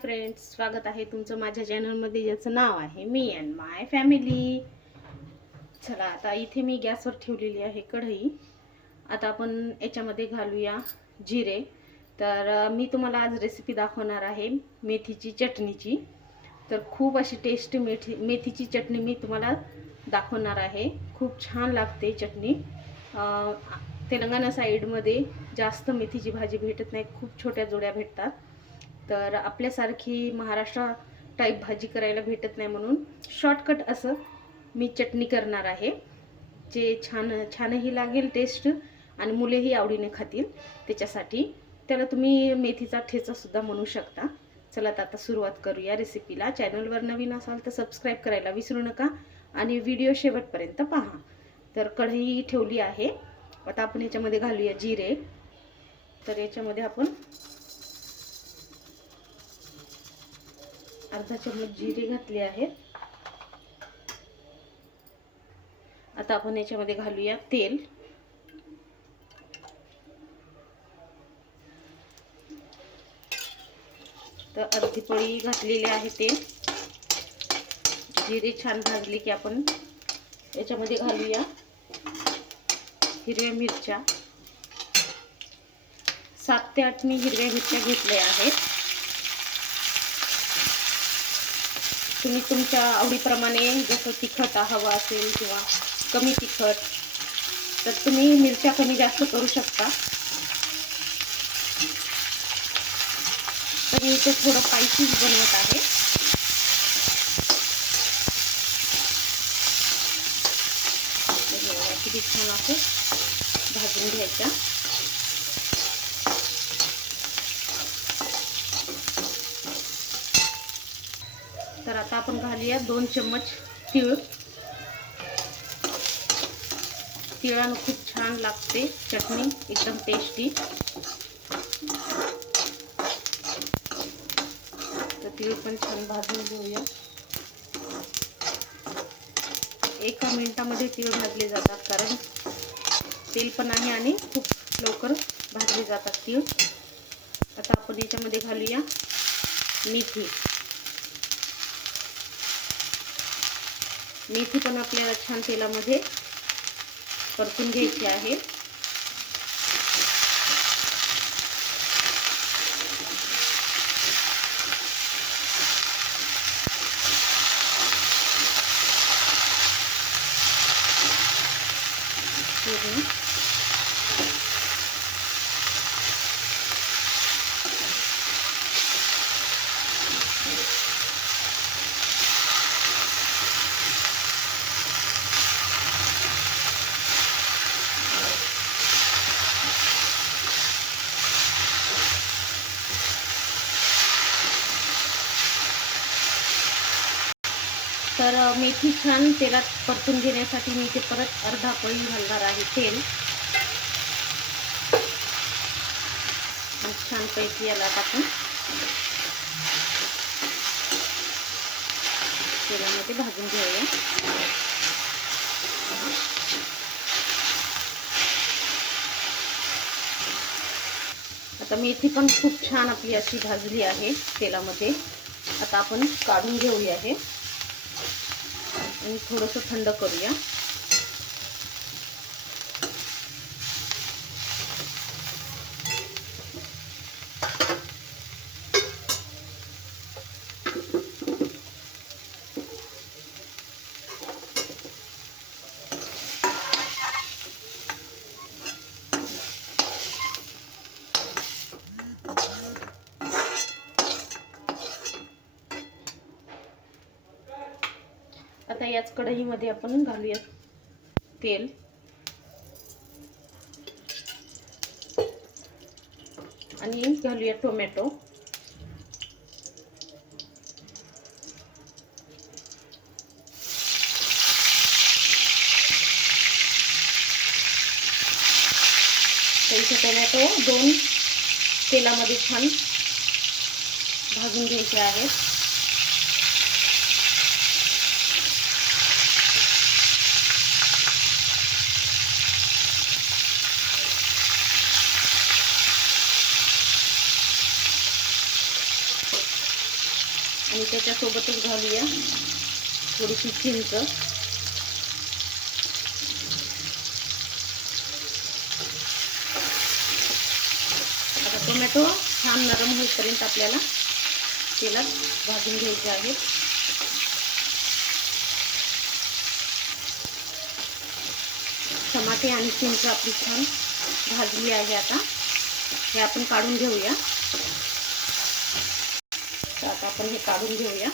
Friends स्वागत आहे तुमचं माझ्या चॅनलमध्ये ज्याचं नाव आहे मी अँड माय फॅमिली चला आता इथे मी गॅसवर ठेवलेली आहे कढई. आता आपण याच्यामध्ये घालूया जिरे. तर मी तुम्हाला आज रेसिपी दाखवणार आहे मेथीची चटणीची. तर खूप अशी टेस्टी मेथी मेथीची चटणी मी तुम्हाला दाखवणार आहे. खूप छान लागते चटणी. तेलंगणा साईडमध्ये जास्त मेथीची भाजी भेटत नाही खूप छोट्या जोड्या भेटतात. तर आपल्यासारखी महाराष्ट्र टाईप भाजी करायला भेटत नाही म्हणून शॉर्टकट असं मी चटणी करणार आहे. जे छान छानही लागेल टेस्ट आणि मुलेही आवडीने खातील. त्याच्यासाठी त्याला तुम्ही मेथीचा ठेचासुद्धा म्हणू शकता. चला तर आता सुरुवात करूया रेसिपीला चॅनलवर नवीन असाल तर सबस्क्राईब करायला विसरू नका आणि व्हिडिओ शेवटपर्यंत पहा. तर कढई ठेवली आहे. आता आपण याच्यामध्ये घालूया जिरे. तर याच्यामध्ये आपण अर्धा चम्मच जिरे घातले आहेत. आता आपण याच्यामध्ये घालूया तेल. तर अर्धी पळी घातलेली आहे ते जिरे छान भाजले की आपण याच्यामध्ये घालूया. हिरव्या मिरच्या. सात ते आठ मी हिरव्या मिरच्या घेतल्या आहेत. तुम्ही तुमच्या आवडीप्रमाणे जसं तिखट हवं असेल किंवा कमी तिखट तर तुम्ही मिरच्या कमी जास्त करू शकता. तर मी इथे थोडं स्पायसीच बनवत आहे. किती छान असं भाजून घ्यायचं तर आता आपण घालूया दोन चम्मच तीळ. तिळानं खूप छान लागते चटणी एकदम टेस्टी तर तीळ पण छान भाजून घेऊया. एका मिनिटामध्ये तीळ भाजले जातात कारण तेल पण आहे आणि खूप लवकर भाजले जातात तीळ. आता आपण याच्यामध्ये घालूया मेथी. मेथी पण आपल्याला छान तेलामध्ये परतून घ्यायची आहे. पूर्ण तर मेथी छान तेलात परतून घेण्यासाठी मी ते परत अर्धा पळी घालणार आहे तेल आणि छानपैकी याला टाकून तेलामध्ये भाजून घेऊया. आता मेथी पण खूप छान आपली अशी भाजली आहे तेलामध्ये. आता आपण काढून घेऊया हे. आणि थोडंसं थंड करूया आता याच कढईमध्ये आपण घालूया तेल. आणि घालूया टोमॅटो. त्यांचे टोमॅटो दोन तेलामध्ये छान भाजून घ्यायचे आहेत. त्याच्यासोबतच घालूया. थोडीशी चिंच. आता टोमॅटो छान नरम होईपर्यंत आपल्याला तेलात भाजून घ्यायचे आहे. टमाटे आणि चिंच आपली छान भाजली आहे आता. हे आपण काढून घेऊया. तर आता आपण हे काढून घेऊया.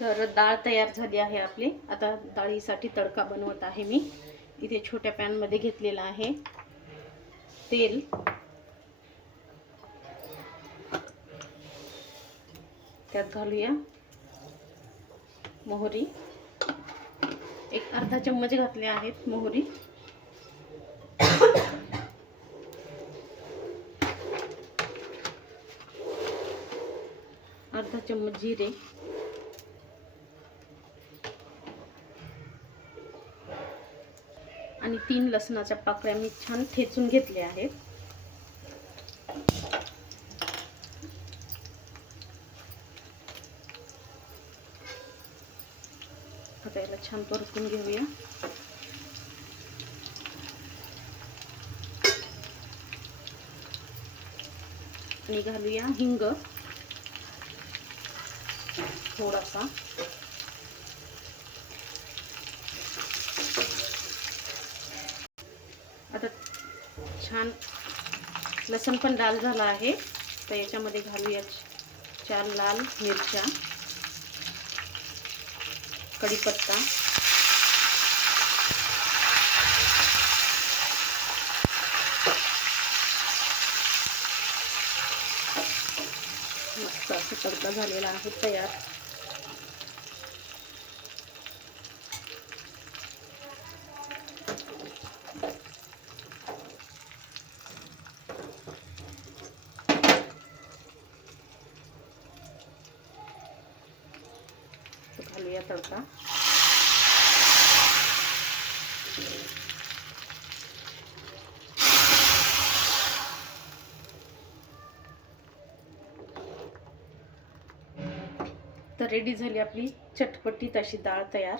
तर डाळ तयार झाली आहे आपली. आता डाळीसाठी तडका बनवत आहे मी. इथे छोट्या पॅनमध्ये घेतलेला आहे तेल. त्यात घालूया मोहरी. एक अर्धा चम्मच घातले आहेत मोहरी. अर्धा चम्मच जिरे. आणि तीन लसणाच्या पाकळ्या मी छान ठेचून घेतल्या आहेत. आता याला छान परतून घेऊया. आणि घालूया हिंग. थोडासा. आता छान लसण पण डाल झाला आहे. तर याच्यामध्ये घालूया चार लाल मिरच्या. कढीपत्ता. मस्त असं तडका झालेला आहे तयार तो घालूया तडका. तर रेडी झाली आपली चटपटीत अशी डाळ तयार.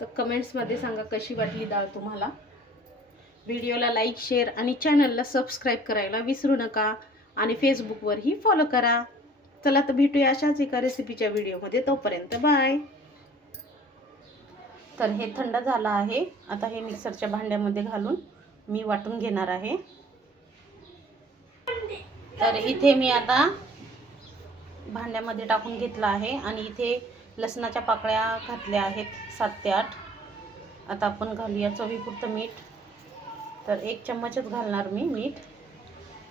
तर कमेंट्समध्ये सांगा कशी वाटली डाळ तुम्हाला? व्हिडिओला लाईक शेअर आणि चॅनलला सबस्क्राईब करायला विसरू नका आणि फेसबुकवरही फॉलो करा. चला तर भेटूया अशाच एका रेसिपीच्या व्हिडिओमध्ये. तोपर्यंत बाय. तर हे थंड झालं आहे. आता हे मिक्सरच्या भांड्यामध्ये घालून मी वाटून घेणार आहे. तर इथे मी आता भांड्यामध्ये टाकून घेतला आहे आणि इथे लसणाच्या पाकळ्या घातल्या आहेत सात ते आठ. आता आपण घालूया चवीपुरतं मीठ. तर एक चम्मचच घालणार मी मीठ.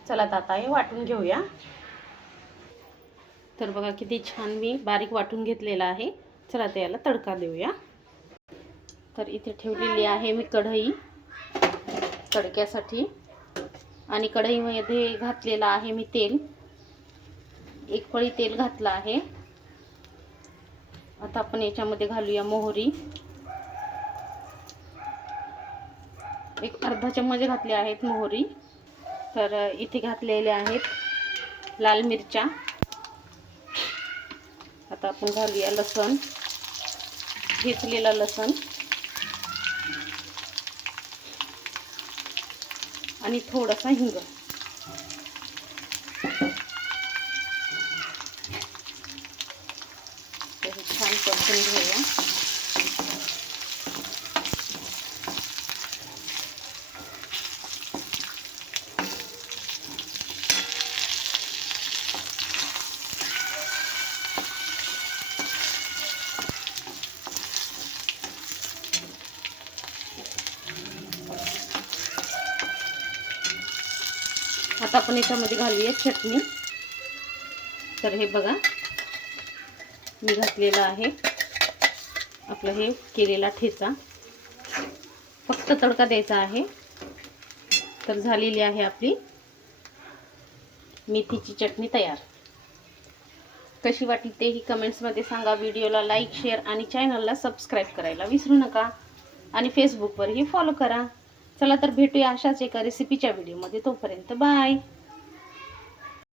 चला तर आता हे वाटून घेऊया. तर बघा किती छान मी बारीक वाटून घेतलेला आहे. चला तर याला तडका देऊया. तर इथे ठेवलेली आहे मी कढई तडक्यासाठी. आणि कढईमध्ये घातलेलं आहे मी तेल. एक पळी तेल घातलं आहे. आता आपण याच्यामध्ये घालूया मोहरी. एक अर्धा चम्मच घातले आहेत मोहरी. तर इथे घातलेले आहेत लाल मिरच्या. आता आपण घालूया लसण. घेतलेलं लसण. आणि थोडासा हिंग. छान परतून घेऊया. आता आपण याच्यामध्ये घालूया चटणी. तर हे बघा मी घातलेलं आहे. आपलं हे केलेला ठेचा. फक्त तडका द्यायचा आहे. तर झालेली आहे आपली मेथीची चटणी तयार. कशी वाटली तेही कमेंट्समध्ये सांगा. व्हिडिओला लाईक शेअर आणि चॅनलला सबस्क्राईब करायला विसरू नका. आणि फेसबुकवरही फॉलो करा. चला तर भेटूया अशाच एका रेसिपीच्या व्हिडिओमध्ये तोपर्यंत बाय